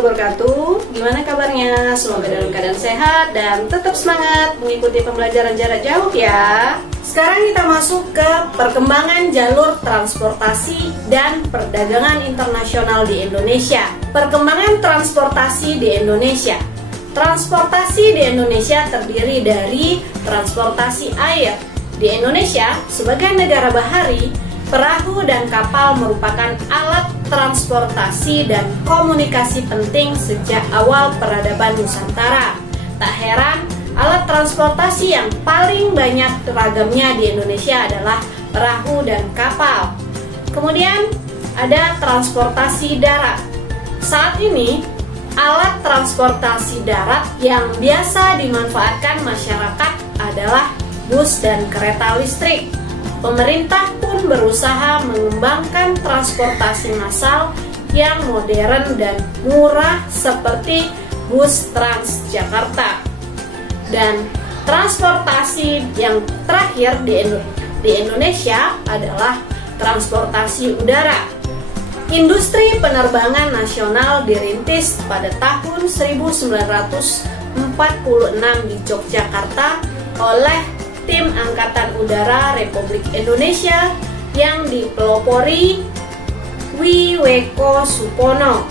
wabarakatuh. Gimana kabarnya? Semoga dalam keadaan sehat dan tetap semangat mengikuti pembelajaran jarak jauh ya. Sekarang kita masuk ke perkembangan jalur transportasi dan perdagangan internasional di Indonesia. Perkembangan transportasi di Indonesia. Transportasi di Indonesia terdiri dari transportasi air. Di Indonesia, sebagai negara bahari, perahu dan kapal merupakan alat transportasi dan komunikasi penting sejak awal peradaban Nusantara. Tak heran, alat transportasi yang paling banyak ragamnya di Indonesia adalah perahu dan kapal. Kemudian ada transportasi darat. Saat ini, alat transportasi darat yang biasa dimanfaatkan masyarakat adalah bus dan kereta listrik. Pemerintah pun berusaha mengembangkan transportasi massal yang modern dan murah seperti bus Transjakarta. Dan transportasi yang terakhir di Indonesia adalah transportasi udara. Industri penerbangan nasional dirintis pada tahun 1946 di Yogyakarta oleh Tim Angkatan Udara Republik Indonesia yang dipelopori Wiweko Supono,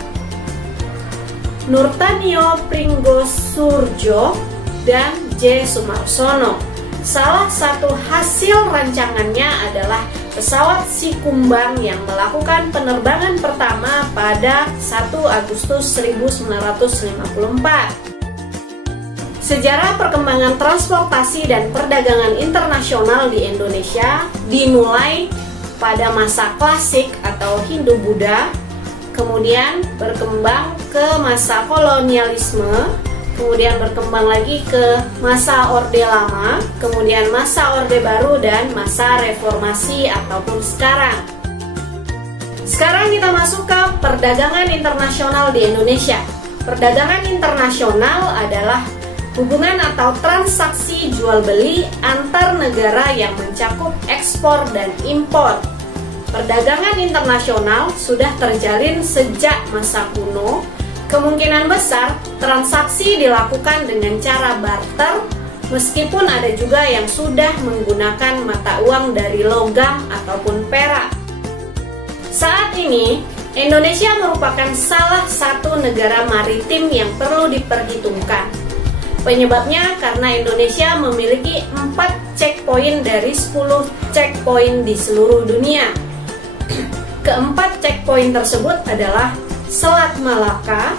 Nurtanio Pringgosurjo, dan J. Sumarsono. Salah satu hasil rancangannya adalah pesawat Sikumbang yang melakukan penerbangan pertama pada 1 Agustus 1954. Sejarah perkembangan transportasi dan perdagangan internasional di Indonesia dimulai pada masa klasik atau Hindu-Buddha, kemudian berkembang ke masa kolonialisme, kemudian berkembang lagi ke masa Orde Lama, kemudian masa Orde Baru, dan masa Reformasi ataupun sekarang. Sekarang kita masuk ke perdagangan internasional di Indonesia. Perdagangan internasional adalah hubungan atau transaksi jual beli antar negara yang mencakup ekspor dan impor. Perdagangan internasional sudah terjalin sejak masa kuno. Kemungkinan besar transaksi dilakukan dengan cara barter, meskipun ada juga yang sudah menggunakan mata uang dari logam ataupun perak. Saat ini, Indonesia merupakan salah satu negara maritim yang perlu diperhitungkan. Penyebabnya karena Indonesia memiliki 4 checkpoint dari 10 checkpoint di seluruh dunia. Keempat checkpoint tersebut adalah Selat Malaka,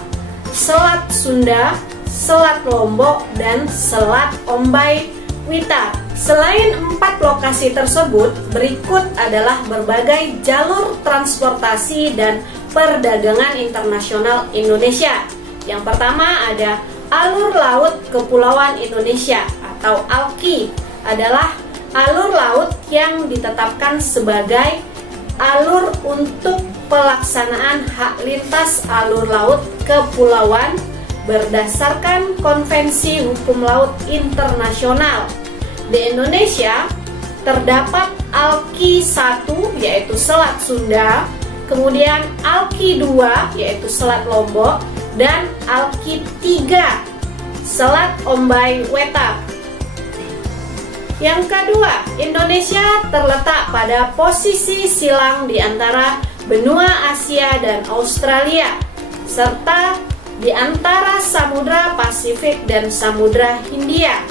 Selat Sunda, Selat Lombok, dan Selat Ombai Witar. Selain 4 lokasi tersebut, berikut adalah berbagai jalur transportasi dan perdagangan internasional Indonesia. Yang pertama ada Alur Laut Kepulauan Indonesia atau ALKI, adalah alur laut yang ditetapkan sebagai alur untuk pelaksanaan hak lintas alur laut kepulauan berdasarkan Konvensi Hukum Laut Internasional. Di Indonesia terdapat ALKI 1 yaitu Selat Sunda, kemudian ALKI 2 yaitu Selat Lombok, dan ALKI 3 Selat Ombai Witar. Yang kedua, Indonesia terletak pada posisi silang di antara benua Asia dan Australia, serta di antara Samudra Pasifik dan Samudra Hindia.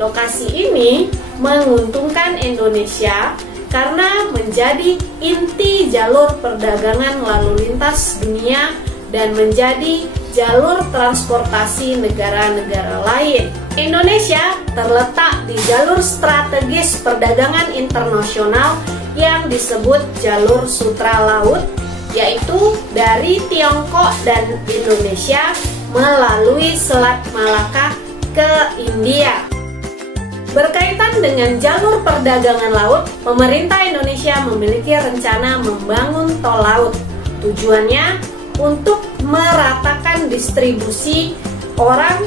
Lokasi ini menguntungkan Indonesia karena menjadi inti jalur perdagangan lalu lintas dunia dan menjadi jalur transportasi negara-negara lain. Indonesia terletak di jalur strategis perdagangan internasional yang disebut jalur sutra laut, yaitu dari Tiongkok dan Indonesia melalui Selat Malaka ke India. Berkaitan dengan jalur perdagangan laut, pemerintah Indonesia memiliki rencana membangun tol laut. Tujuannya untuk meratakan distribusi orang,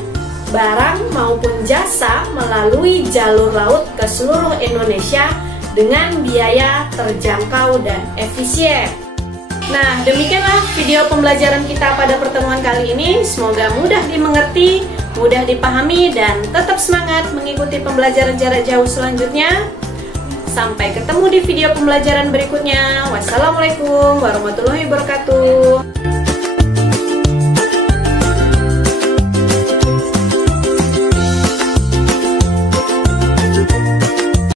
barang maupun jasa melalui jalur laut ke seluruh Indonesia dengan biaya terjangkau dan efisien. Nah, demikianlah video pembelajaran kita pada pertemuan kali ini. Semoga mudah dimengerti, mudah dipahami, dan tetap semangat mengikuti pembelajaran jarak jauh selanjutnya. Sampai ketemu di video pembelajaran berikutnya. Wassalamualaikum warahmatullahi wabarakatuh.